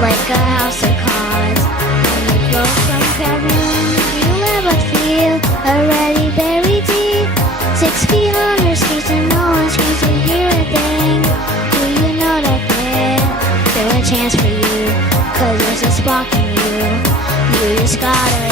like a house of cards. When you float from cabin, you never feel already buried deep. 6 feet under skates and no one seems to hear a thing. Do you know that there's a chance for you? 'Cause there's a spark in you. You just gotta